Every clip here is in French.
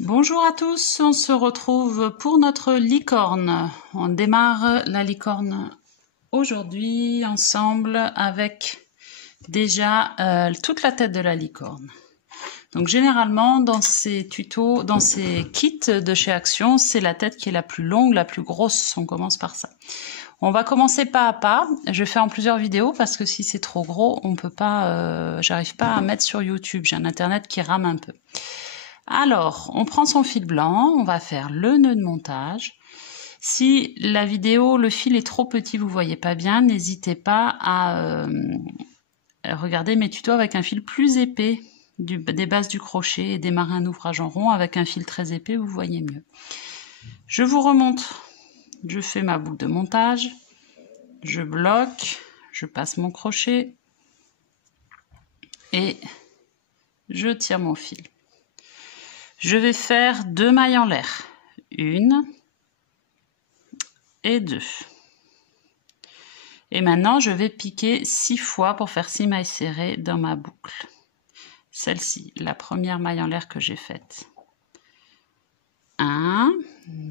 Bonjour à tous, on se retrouve pour notre licorne. On démarre la licorne aujourd'hui ensemble avec déjà toute la tête de la licorne. Donc généralement dans ces tutos, dans ces kits de chez Action, c'est la tête qui est la plus longue, la plus grosse. On commence par ça. On va commencer pas à pas. Je vais faire en plusieurs vidéos parce que si c'est trop gros, on peut pas. J'arrive pas à mettre sur YouTube. J'ai un internet qui rame un peu. Alors, on prend son fil blanc, on va faire le nœud de montage. Si la vidéo, le fil est trop petit, vous voyez pas bien, n'hésitez pas à regarder mes tutos avec un fil plus épais des bases du crochet et démarrer un ouvrage en rond avec un fil très épais, vous voyez mieux. Je vous remonte, je fais ma boucle de montage, je bloque, je passe mon crochet et je tire mon fil. Je vais faire 2 mailles en l'air, 1 et 2. Et maintenant, je vais piquer 6 fois pour faire 6 mailles serrées dans ma boucle. Celle-ci, la première maille en l'air que j'ai faite. 1,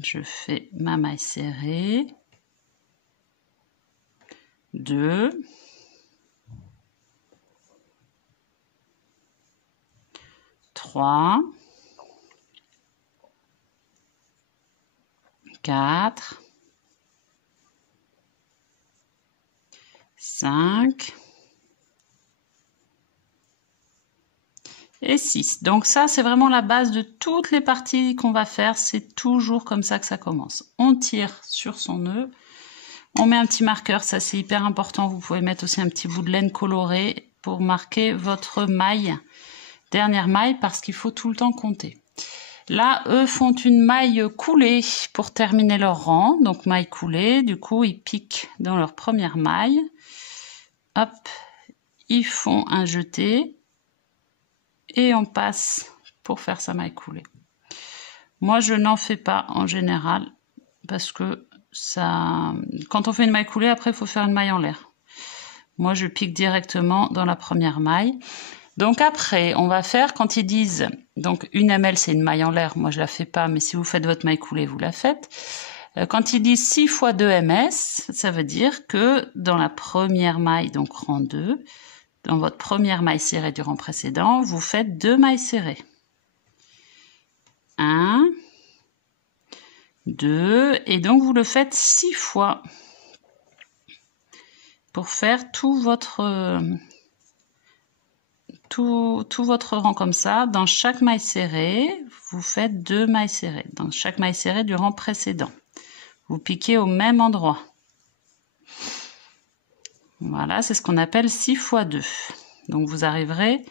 je fais ma maille serrée. 2. 3. 4, 5 et 6. Donc ça, c'est vraiment la base de toutes les parties qu'on va faire. C'est toujours comme ça que ça commence. On tire sur son nœud. On met un petit marqueur, ça c'est hyper important. Vous pouvez mettre aussi un petit bout de laine coloré pour marquer votre maille, dernière maille, parce qu'il faut tout le temps compter. Là, eux font une maille coulée pour terminer leur rang. Donc, maille coulée, du coup, ils piquent dans leur première maille. Hop, ils font un jeté. Et on passe pour faire sa maille coulée. Moi, je n'en fais pas en général parce que ça, quand on fait une maille coulée, après, il faut faire une maille en l'air. Moi, je pique directement dans la première maille. Donc après, on va faire, quand ils disent, donc une ML c'est une maille en l'air, moi je la fais pas, mais si vous faites votre maille coulée, vous la faites. Quand ils disent 6 fois 2 MS, ça veut dire que dans la première maille, donc rang 2, dans votre première maille serrée du rang précédent, vous faites 2 mailles serrées. 1, 2, et donc vous le faites 6 fois pour faire tout votre rang comme ça. Dans chaque maille serrée, vous faites 2 mailles serrées. Dans chaque maille serrée du rang précédent. Vous piquez au même endroit. Voilà, c'est ce qu'on appelle 6 fois 2. Donc vous arriverez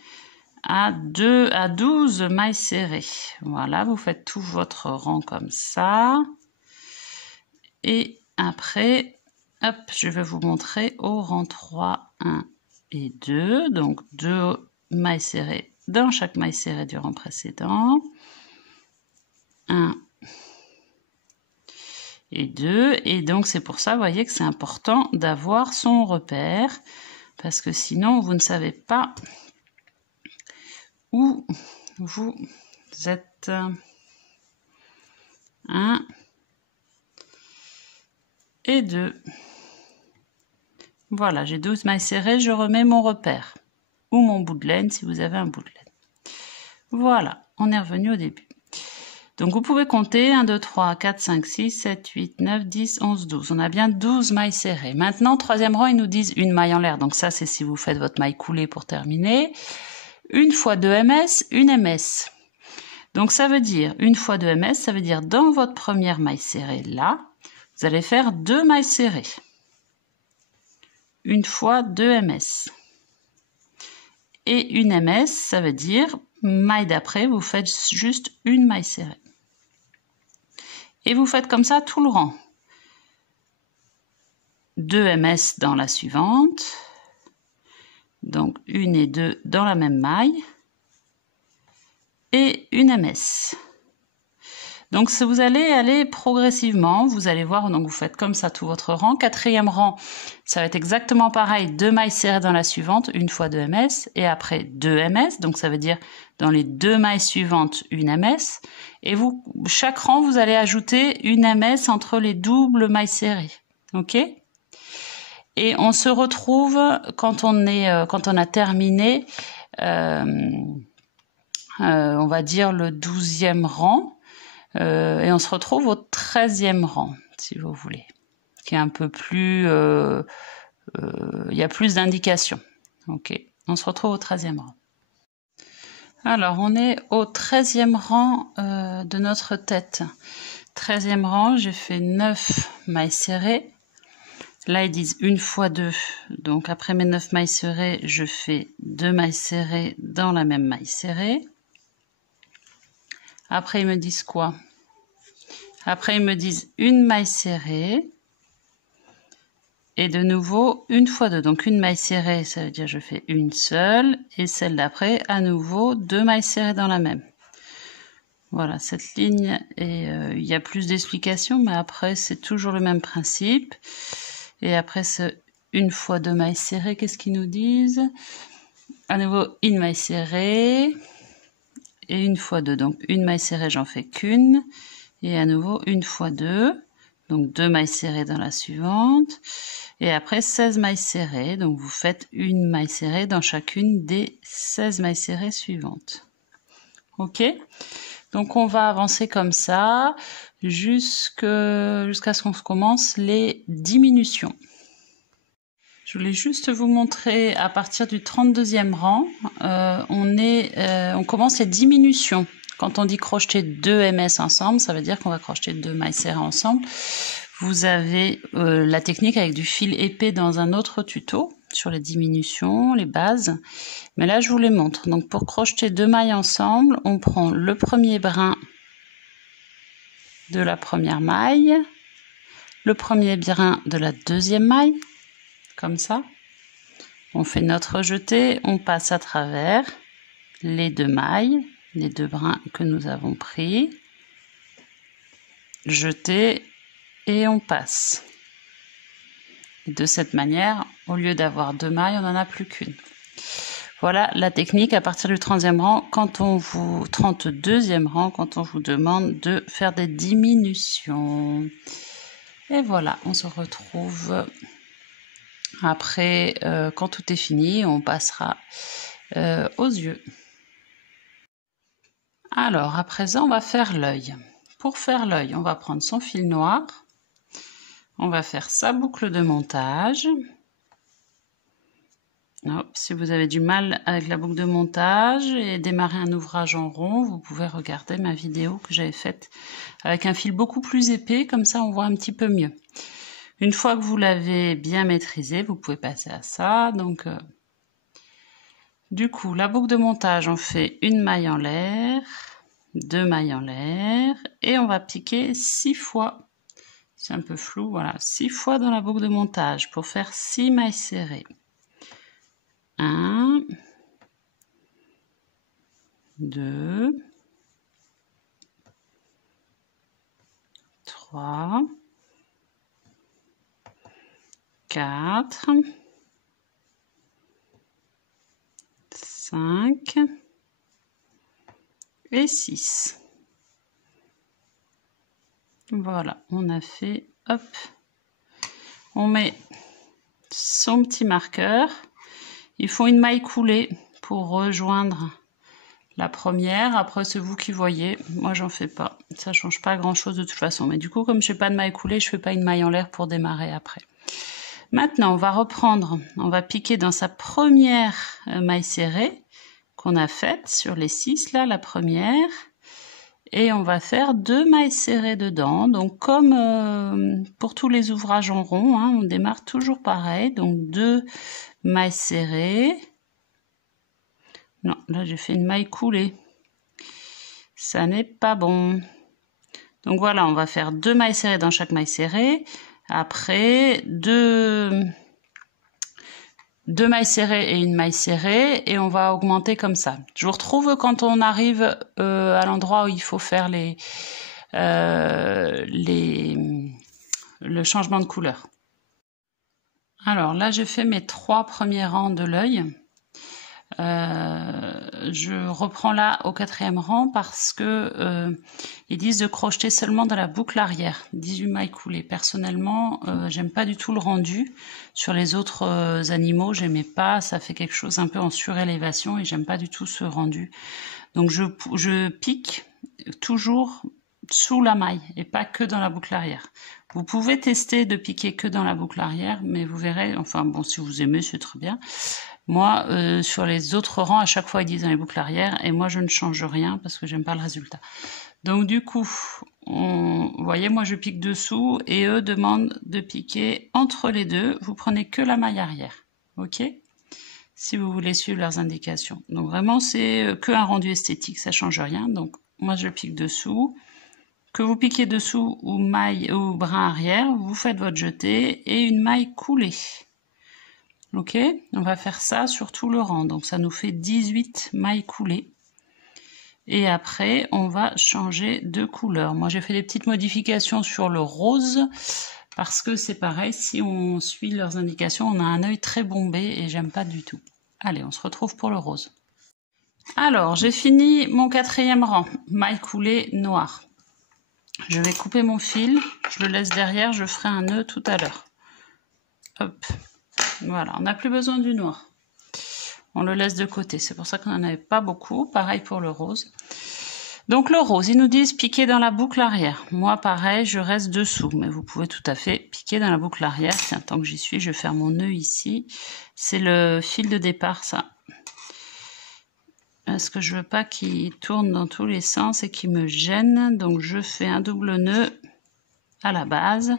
à 12 mailles serrées. Voilà, vous faites tout votre rang comme ça. Et après, hop, je vais vous montrer au rang 3, 1 et 2. Donc 2 mailles serrées dans chaque maille serrée du rang précédent. 1 et 2. Et donc c'est pour ça, vous voyez que c'est important d'avoir son repère. Parce que sinon, vous ne savez pas où vous êtes. 1 et 2. Voilà, j'ai 12 mailles serrées, je remets mon repère. Ou mon bout de laine, si vous avez un bout de laine. Voilà, on est revenu au début. Donc vous pouvez compter 1, 2, 3, 4, 5, 6, 7, 8, 9, 10, 11, 12. On a bien 12 mailles serrées. Maintenant, troisième rang, ils nous disent une maille en l'air. Donc ça, c'est si vous faites votre maille coulée pour terminer. Une fois 2 MS, une MS. Donc ça veut dire, une fois 2 MS, ça veut dire dans votre première maille serrée, là, vous allez faire 2 mailles serrées. Une fois 2 MS. Et une MS, ça veut dire, maille d'après, vous faites juste une maille serrée. Et vous faites comme ça tout le rang. 2 MS dans la suivante. Donc 1 et 2 dans la même maille. Et une MS. Donc vous allez aller progressivement, vous allez voir, donc vous faites comme ça tout votre rang. 4e rang, ça va être exactement pareil, 2 mailles serrées dans la suivante, une fois 2 ms, et après 2 ms, donc ça veut dire dans les 2 mailles suivantes, une ms, et chaque rang, vous allez ajouter une ms entre les doubles mailles serrées, ok? Et on se retrouve quand on a terminé, on va dire le 12e rang, et on se retrouve au 13e rang, si vous voulez, qui est un peu plus, il y a plus d'indications. Ok, on se retrouve au 13e rang. Alors, on est au 13e rang de notre tête. 13e rang, j'ai fait 9 mailles serrées. Là, ils disent une fois 2. Donc, après mes 9 mailles serrées, je fais 2 mailles serrées dans la même maille serrée. Après, ils me disent quoi? Après, ils me disent une maille serrée. Et de nouveau, une fois 2. Donc, une maille serrée, ça veut dire je fais une seule. Et celle d'après, à nouveau, 2 mailles serrées dans la même. Voilà, cette ligne, et il y a plus d'explications, mais après, c'est toujours le même principe. Et après, une fois 2 mailles serrées, qu'est-ce qu'ils nous disent? À nouveau, une maille serrée. Et une fois 2. Donc, une maille serrée, j'en fais qu'une. Et à nouveau, une fois 2. Donc, 2 mailles serrées dans la suivante. Et après, 16 mailles serrées. Donc, vous faites une maille serrée dans chacune des 16 mailles serrées suivantes. Ok? Donc, on va avancer comme ça jusqu'à ce qu'on commence les diminutions. Je voulais juste vous montrer à partir du 32e rang, on commence les diminutions. Quand on dit crocheter 2 ms ensemble, ça veut dire qu'on va crocheter 2 mailles serrées ensemble. Vous avez la technique avec du fil épais dans un autre tuto sur les diminutions, les bases. Mais là, je vous les montre. Donc, pour crocheter 2 mailles ensemble, on prend le premier brin de la première maille, le premier brin de la deuxième maille, comme ça. On fait notre jeté, on passe à travers les 2 mailles, les 2 brins que nous avons pris, jeté et on passe. Et de cette manière, au lieu d'avoir 2 mailles, on n'en a plus qu'une. Voilà la technique à partir du 30e rang, 32e rang, quand on vous demande de faire des diminutions. Et voilà, on se retrouve après, quand tout est fini, on passera aux yeux. Alors, à présent, on va faire l'œil. Pour faire l'œil, on va prendre son fil noir. On va faire sa boucle de montage. Hop, si vous avez du mal avec la boucle de montage et démarrer un ouvrage en rond, vous pouvez regarder ma vidéo que j'avais faite avec un fil beaucoup plus épais, comme ça on voit un petit peu mieux. Une fois que vous l'avez bien maîtrisé, vous pouvez passer à ça. Donc, du coup, la boucle de montage, on fait une maille en l'air, 2 mailles en l'air, et on va piquer 6 fois. C'est un peu flou, voilà, 6 fois dans la boucle de montage pour faire 6 mailles serrées. 1, 2, 3, 4, 5 et 6. Voilà, on a fait, hop, on met son petit marqueur. Il faut une maille coulée pour rejoindre la première. Après, c'est vous qui voyez. Moi, j'en fais pas. Ça ne change pas grand-chose de toute façon. Mais du coup, comme je n'ai pas de maille coulée, je ne fais pas une maille en l'air pour démarrer après. Maintenant, on va reprendre. On va piquer dans sa première maille serrée qu'on a faite sur les 6, là, la première. Et on va faire 2 mailles serrées dedans. Donc, comme pour tous les ouvrages en rond, hein, on démarre toujours pareil. Donc, 2 mailles serrées. Non, là, j'ai fait une maille coulée. Ça n'est pas bon. Donc, voilà, on va faire 2 mailles serrées dans chaque maille serrée. Après, 2 mailles serrées et une maille serrée, et on va augmenter comme ça. Je vous retrouve quand on arrive à l'endroit où il faut faire le changement de couleur. Alors là, j'ai fait mes 3 premiers rangs de l'œil. Je reprends là au 4e rang parce que ils disent de crocheter seulement dans la boucle arrière, 18 mailles coulées. Personnellement, j'aime pas du tout le rendu. Sur les autres animaux, j'aimais pas, ça fait quelque chose un peu en surélévation et j'aime pas du tout ce rendu. Donc je pique toujours sous la maille et pas que dans la boucle arrière. Vous pouvez tester de piquer que dans la boucle arrière, mais vous verrez, enfin bon, si vous aimez, c'est très bien. Moi, sur les autres rangs, à chaque fois, ils disent dans les boucles arrière, et moi, je ne change rien parce que j'aime pas le résultat. Donc, du coup, vous voyez, moi, je pique dessous, et eux demandent de piquer entre les deux. Vous prenez que la maille arrière, ok? Si vous voulez suivre leurs indications. Donc, vraiment, c'est que un rendu esthétique, ça change rien. Donc, moi, je pique dessous. Que vous piquez dessous ou maille ou brin arrière, vous faites votre jeté et une maille coulée. Ok, on va faire ça sur tout le rang, donc ça nous fait 18 mailles coulées. Et après, on va changer de couleur. Moi, j'ai fait des petites modifications sur le rose, parce que c'est pareil, si on suit leurs indications, on a un œil très bombé et j'aime pas du tout. Allez, on se retrouve pour le rose. Alors, j'ai fini mon 4e rang, maille coulée noire. Je vais couper mon fil, je le laisse derrière, je ferai un nœud tout à l'heure. Hop. Voilà, on n'a plus besoin du noir. On le laisse de côté, c'est pour ça qu'on n'en avait pas beaucoup. Pareil pour le rose. Donc le rose, ils nous disent piquer dans la boucle arrière. Moi, pareil, je reste dessous, mais vous pouvez tout à fait piquer dans la boucle arrière. Tiens, tant que j'y suis, je vais faire mon nœud ici. C'est le fil de départ, ça. Parce que je veux pas qu'il tourne dans tous les sens et qu'il me gêne. Donc je fais un double nœud à la base.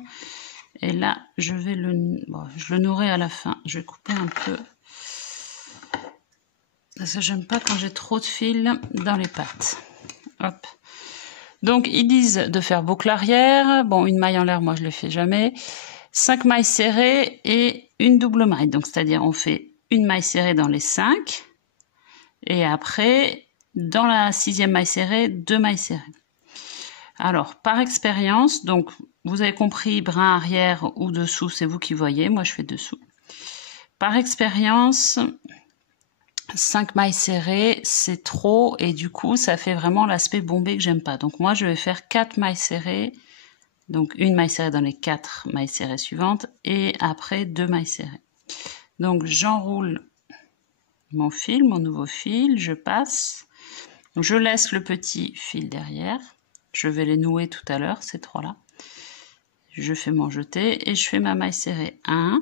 Et là, je vais je le nouerai à la fin. Je vais couper un peu. Parce que j'aime pas quand j'ai trop de fil dans les pattes. Hop. Donc, ils disent de faire boucle arrière. Bon, une maille en l'air, moi, je ne le fais jamais. 5 mailles serrées et une double maille. Donc, c'est-à-dire, on fait une maille serrée dans les 5. Et après, dans la 6e maille serrée, 2 mailles serrées. Alors, par expérience, donc, vous avez compris, brin arrière ou dessous, c'est vous qui voyez. Moi, je fais dessous. Par expérience, 5 mailles serrées, c'est trop et du coup, ça fait vraiment l'aspect bombé que j'aime pas. Donc, moi, je vais faire 4 mailles serrées. Donc, une maille serrée dans les 4 mailles serrées suivantes et après 2 mailles serrées. Donc, j'enroule mon fil, mon nouveau fil, je passe. Je laisse le petit fil derrière. Je vais les nouer tout à l'heure, ces 3-là. Je fais mon jeté et je fais ma maille serrée 1.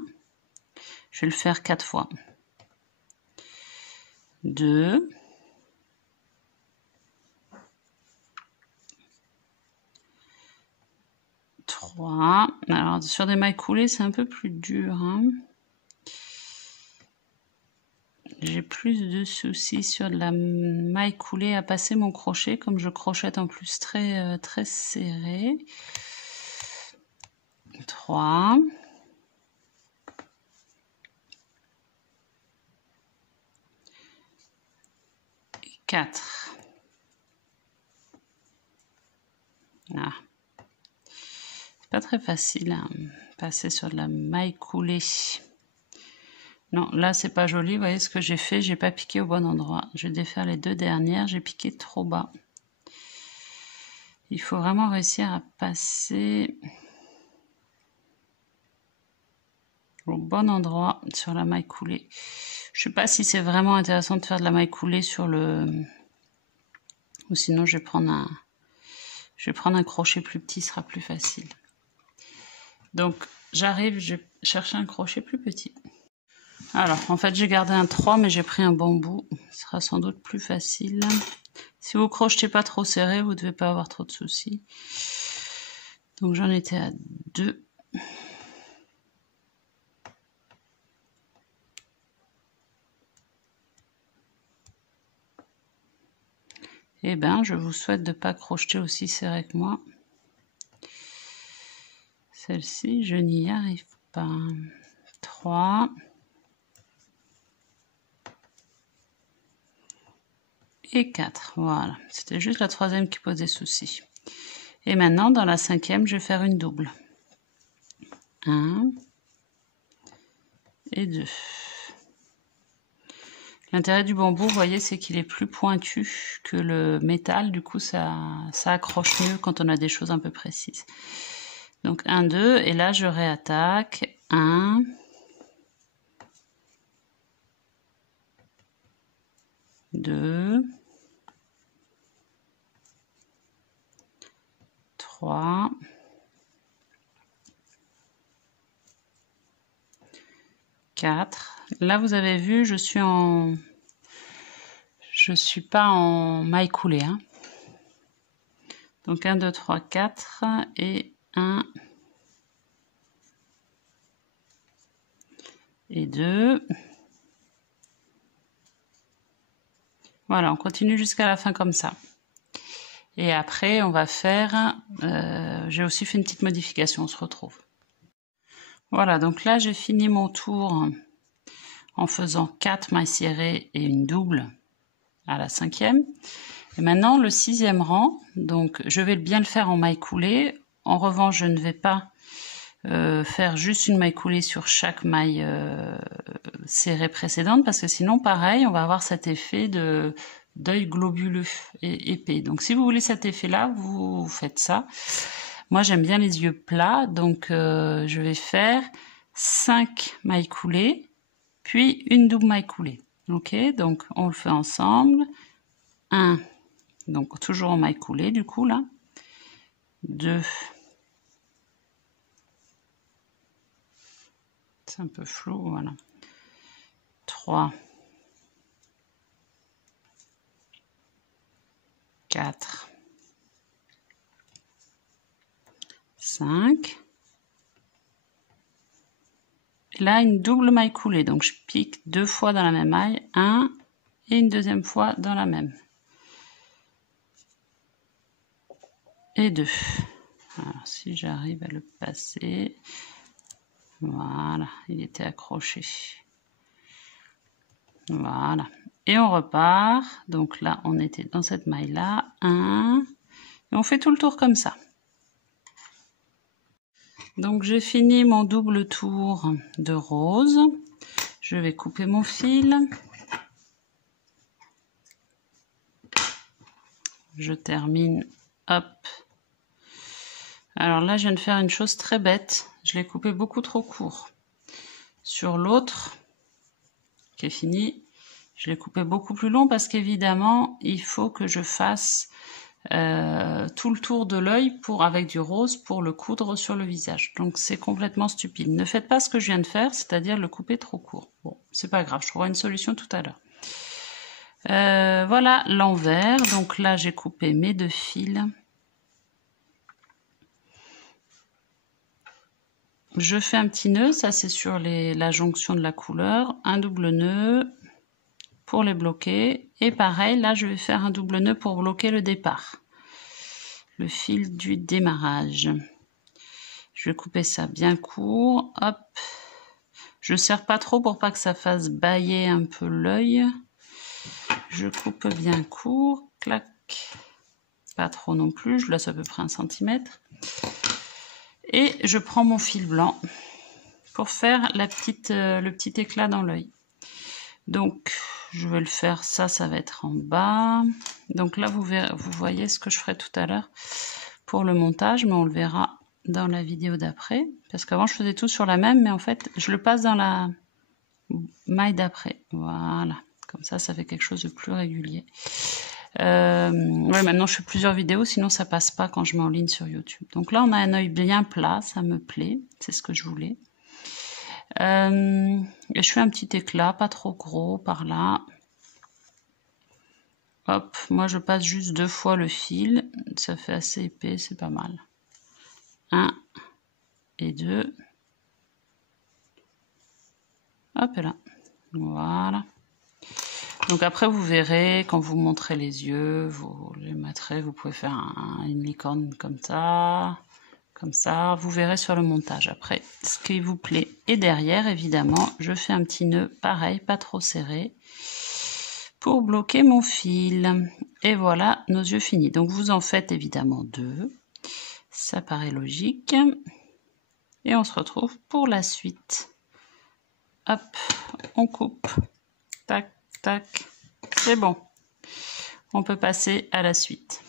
Je vais le faire 4 fois. 2. 3. Alors, sur des mailles coulées, c'est un peu plus dur. Hein. J'ai plus de soucis sur de la maille coulée à passer mon crochet, comme je crochette en plus très, très serré. 3. 4. Ah. C'est pas très facile à passer sur de la maille coulée. Non, là c'est pas joli. Vous voyez ce que j'ai fait, j'ai pas piqué au bon endroit. Je vais défaire les 2 dernières, j'ai piqué trop bas. Il faut vraiment réussir à passer au bon endroit sur la maille coulée. Je sais pas si c'est vraiment intéressant de faire de la maille coulée sur le... Ou sinon je vais prendre un crochet plus petit, ce sera plus facile. Donc j'arrive, je vais chercher un crochet plus petit. Alors en fait j'ai gardé un 3 mais j'ai pris un bambou, ce sera sans doute plus facile. Si vous crochetez pas trop serré, vous ne devez pas avoir trop de soucis. Donc j'en étais à 2. Eh bien, je vous souhaite de ne pas crocheter aussi serré que moi. Celle-ci, je n'y arrive pas. 3. Et 4. Voilà. C'était juste la 3e qui posait souci. Et maintenant, dans la 5e, je vais faire une double. 1 et 2. L'intérêt du bambou, vous voyez, c'est qu'il est plus pointu que le métal. Du coup, ça accroche mieux quand on a des choses un peu précises. Donc 1, 2, et là, je réattaque. 1, 2, 3, 4. Là, vous avez vu, je suis pas en maille coulée. Hein. Donc 1, 2, 3, 4 et 1 et 2. Voilà, on continue jusqu'à la fin comme ça. Et après, on va faire... j'ai aussi fait une petite modification, on se retrouve. Voilà, donc là, j'ai fini mon tour en faisant 4 mailles serrées et une double à la 5e. Et maintenant, le 6e rang, donc je vais bien le faire en maille coulée. En revanche, je ne vais pas faire juste une maille coulée sur chaque maille serrée précédente, parce que sinon, pareil, on va avoir cet effet d'œil globuleux et épais. Donc, si vous voulez cet effet-là, vous faites ça. Moi, j'aime bien les yeux plats, donc je vais faire 5 mailles coulées, puis une double maille coulée. Ok, donc on le fait ensemble. 1, donc toujours en maille coulée du coup là. 2, c'est un peu flou, voilà. 3, 4, 5. Et là, une double maille coulée, donc je pique 2 fois dans la même maille, 1 et une deuxième fois dans la même. Et 2. Alors, si j'arrive à le passer, voilà, il était accroché. Voilà. Et on repart. Donc là, on était dans cette maille-là. 1. Et on fait tout le tour comme ça. Donc j'ai fini mon double tour de rose. Je vais couper mon fil. Je termine. Hop. Alors là, je viens de faire une chose très bête. Je l'ai coupé beaucoup trop court. Sur l'autre, qui est fini, je l'ai coupé beaucoup plus long parce qu'évidemment, il faut que je fasse tout le tour de l'œil avec du rose pour le coudre sur le visage. Donc c'est complètement stupide. Ne faites pas ce que je viens de faire, c'est-à-dire le couper trop court. Bon, c'est pas grave, je trouverai une solution tout à l'heure. Voilà l'envers. Donc là, j'ai coupé mes 2 fils. Je fais un petit nœud, ça c'est sur la jonction de la couleur. Un double nœud pour les bloquer. Et pareil, là, je vais faire un double nœud pour bloquer le départ. Le fil du démarrage. Je vais couper ça bien court. Hop. Je serre pas trop pour pas que ça fasse bâiller un peu l'œil. Je coupe bien court. Clac. Pas trop non plus. Je laisse à peu près 1 cm. Et je prends mon fil blanc pour faire le petit éclat dans l'œil. Donc, je vais le faire, ça va être en bas. Donc là, vous voyez ce que je ferai tout à l'heure pour le montage, mais on le verra dans la vidéo d'après. Parce qu'avant, je faisais tout sur la même, mais en fait, je le passe dans la maille d'après. Voilà, comme ça fait quelque chose de plus régulier. Ouais, maintenant, je fais plusieurs vidéos, sinon ça passe pas quand je mets en ligne sur YouTube. Donc là, on a un œil bien plat, ça me plaît, c'est ce que je voulais. Et je fais un petit éclat, pas trop gros, par là. Hop, moi je passe juste 2 fois le fil, ça fait assez épais, c'est pas mal. 1 et 2. Hop et là, voilà. Donc après vous verrez, quand vous montrez les yeux, vous les mettrez, vous pouvez faire une licorne comme ça, vous verrez sur le montage après ce qui vous plaît. Et derrière, évidemment, je fais un petit nœud pareil, pas trop serré, pour bloquer mon fil. Et voilà nos yeux finis. Donc vous en faites évidemment 2. Ça paraît logique. Et on se retrouve pour la suite. Hop, on coupe. Tac, tac. C'est bon. On peut passer à la suite.